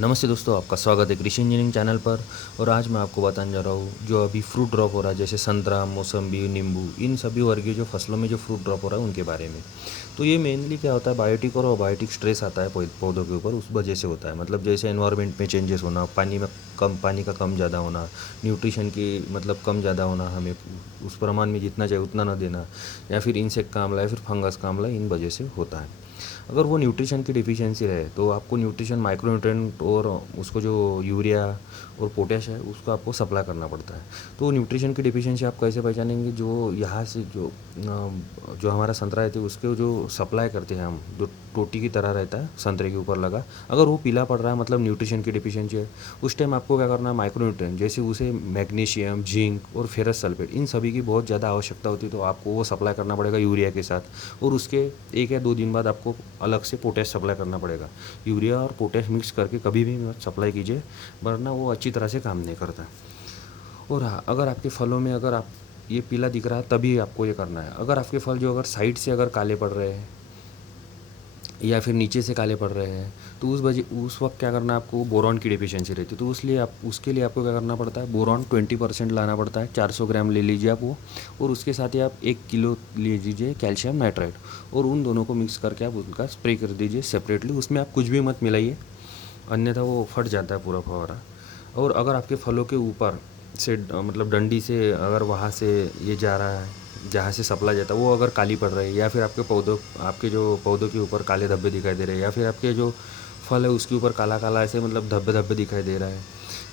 नमस्ते दोस्तों, आपका स्वागत है कृषि इंजीनियरिंग चैनल पर। और आज मैं आपको बताने जा रहा हूँ जो अभी फ्रूट ड्रॉप हो रहा है, जैसे संतरा, मौसम्बी, नींबू, इन सभी वर्गीय जो फसलों में जो फ्रूट ड्रॉप हो रहा है उनके बारे में। तो ये मेनली क्या होता है, बायोटिक और अबायोटिक स्ट्रेस आता है पौधों के ऊपर, उस वजह से होता है। मतलब जैसे एनवायरनमेंट में चेंजेस होना, पानी का कम ज़्यादा होना, न्यूट्रिशन की मतलब कम ज़्यादा होना, हमें उस प्रमाण में जितना चाहिए उतना ना देना, या फिर इंसेक्ट का हमला या फिर फंगस का हमला, इन वजह से होता है। अगर वो न्यूट्रिशन की डिफिशियंसी रहे तो आपको न्यूट्रिशन, माइक्रोन्यूट्रिएंट और उसको जो यूरिया और पोटैश है उसको आपको सप्लाई करना पड़ता है। तो न्यूट्रिशन की डिफिशियंसी आप कैसे पहचानेंगे? जो यहाँ से जो हमारा संतरा रहता है उसके जो सप्लाई करते हैं हम, जो टोटी की तरह रहता है संतरे के ऊपर लगा, अगर वो पीला पड़ रहा है मतलब न्यूट्रिशन की डिफिशियंसी है, उस टाइम आपको क्या करना है, माइक्रोन्यूट्रिएंट जैसे उसे मैग्नीशियम, जिंक और फेरस सल्फेट, इन सभी की बहुत ज़्यादा आवश्यकता होती है, तो आपको वो सप्लाई करना पड़ेगा यूरिया के साथ। और उसके 1 या 2 दिन बाद आपको अलग से पोटैश सप्लाई करना पड़ेगा। यूरिया और पोटैश मिक्स करके कभी भी मत सप्लाई कीजिए, वरना वो अच्छी तरह से काम नहीं करता। और हाँ, अगर आपके फलों में अगर आप ये पीला दिख रहा है तभी आपको ये करना है। अगर आपके फल जो अगर साइड से अगर काले पड़ रहे हैं या फिर नीचे से काले पड़ रहे हैं, तो उस वक्त क्या करना है, आपको बोरॉन की डिफिशियंसी रहती है। तो उसके लिए आपको क्या करना पड़ता है, बोरॉन 20% लाना पड़ता है। 400 ग्राम ले लीजिए आप वो, और उसके साथ ही आप 1 किलो ले लीजिए कैल्शियम नाइट्राइट, और उन दोनों को मिक्स करके आप उनका स्प्रे कर दीजिए सेपरेटली। उसमें आप कुछ भी मत मिलाइए, अन्यथा वो फट जाता है पूरा फव्वारा। और अगर आपके फलों के ऊपर से मतलब डंडी से अगर वहाँ से ये जा रहा है जहाँ से सप्लाई जाता है, वो अगर काली पड़ रही है, या फिर आपके जो पौधों के ऊपर काले धब्बे दिखाई दे रहे हैं, या फिर आपके जो फल है उसके ऊपर काला काला ऐसे मतलब धब्बे धब्बे दिखाई दे रहा है,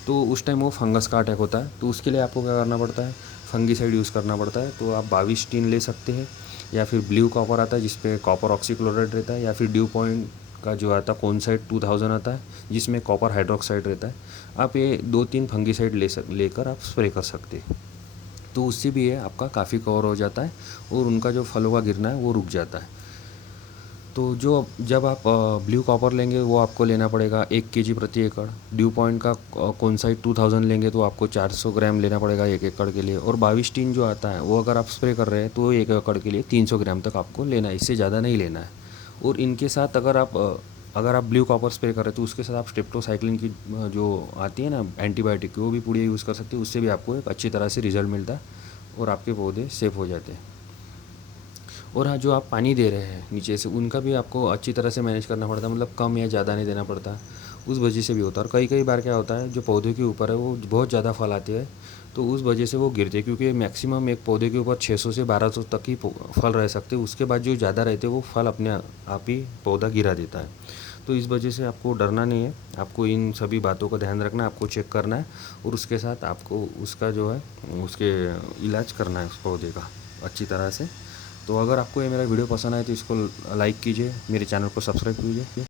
तो उस टाइम वो फंगस का अटैक होता है। तो उसके लिए आपको क्या करना पड़ता है, फंगीसाइड यूज़ करना पड़ता है। तो आप 22 ले सकते हैं, या फिर ब्लू कॉपर आता है जिसपे कॉपर ऑक्सीक्लोराइड रहता है, या फिर ड्यू पॉइंट का जो आता है कॉनसाइड 2000 आता है जिसमें कॉपर हाइड्रोक्साइड रहता है। आप ये 2-3 फंगीसाइड लेकर आप स्प्रे कर सकते हैं। तो उससे भी ये आपका काफ़ी कवर हो जाता है, और उनका जो फलों का गिरना है वो रुक जाता है। तो जब आप ब्लू कॉपर लेंगे वो आपको लेना पड़ेगा 1 केजी प्रति एकड़। ड्यू पॉइंट का कॉनसाइड 2000 लेंगे तो आपको 400 ग्राम लेना पड़ेगा 1 एकड़ के लिए। और 22 टीन जो आता है वो अगर आप स्प्रे कर रहे हैं तो 1 एकड़ के लिए 300 ग्राम तक आपको लेना है, इससे ज़्यादा नहीं लेना है। और इनके साथ अगर आप ब्लू कॉपर स्प्रे कर रहे हैं तो उसके साथ आप स्ट्रेप्टोसाइक्लिन की जो आती है ना एंटीबायोटिक, वो भी पूरी यूज़ कर सकते हैं। उससे भी आपको एक अच्छी तरह से रिजल्ट मिलता है और आपके पौधे सेफ हो जाते हैं। और हाँ, जो आप पानी दे रहे हैं नीचे से, उनका भी आपको अच्छी तरह से मैनेज करना पड़ता है, मतलब कम या ज़्यादा नहीं देना पड़ता। उस वजह से भी होता है। और कई कई बार क्या होता है, जो पौधे के ऊपर है वो बहुत ज़्यादा फल आते हैं, तो उस वजह से वो गिरते हैं, क्योंकि मैक्सिमम एक पौधे के ऊपर 600 से 1200 तक ही फल रह सकते हैं। उसके बाद जो ज़्यादा रहते हैं वो फल अपने आप ही पौधा गिरा देता है। तो इस वजह से आपको डरना नहीं है, आपको इन सभी बातों का ध्यान रखना है, आपको चेक करना है, और उसके साथ आपको उसका जो है उसके इलाज करना है उस पौधे का अच्छी तरह से। तो अगर आपको ये मेरा वीडियो पसंद आए तो इसको लाइक कीजिए, मेरे चैनल को सब्सक्राइब कीजिए।